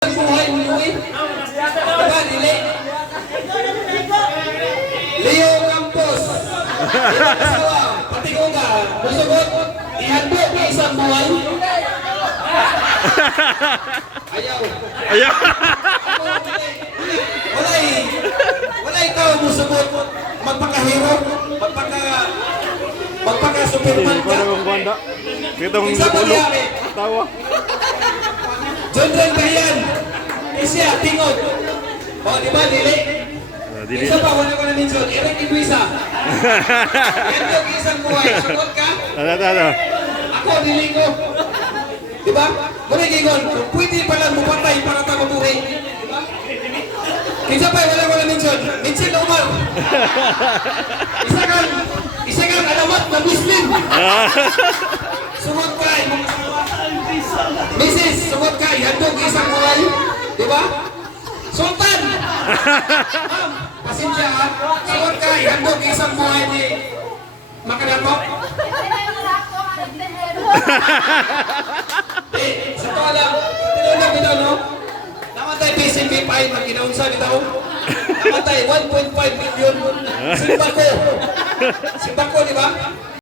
Ang buhay mo yun. Diba, Lili? Leo Campos. Asawa, pati ko nga, musugot, ihandog ka isang buhay. Ayaw. Ayaw. Wala ikaw musugot. Magpakahiro, magpaka-superman ka. Pada kong kwanda. Kitong Isa pa ulo. nangyari. Tawa. John Ren Bayan. Isya, tingog. O, di ba, Lili? Dili. Isa pa, wala ko na minsan. Eric Ibuisa. Yan yung isang buhay. Sagot ka? Ano. Ako, Lili ko. Di ba? Muna gingon, kung pwede pala mupatay para tayo mabuhay. Di ba? Isa pa, wala ko na minsan. Minsan Omar. Isa kang alamat na Muslim. Sumot ka, mga Mrs. Sumot ka, handog isang buhay. Di ba? Sultan! Ma'am, pasensya ha. Sumot ka, handog isang buhay ni Makadatok. Sa to alam, tinulog ito, no? Namatay PCP pa ay magkinaunsa nito. Namatay 1.5 million. Simbako. Simbako, di ba?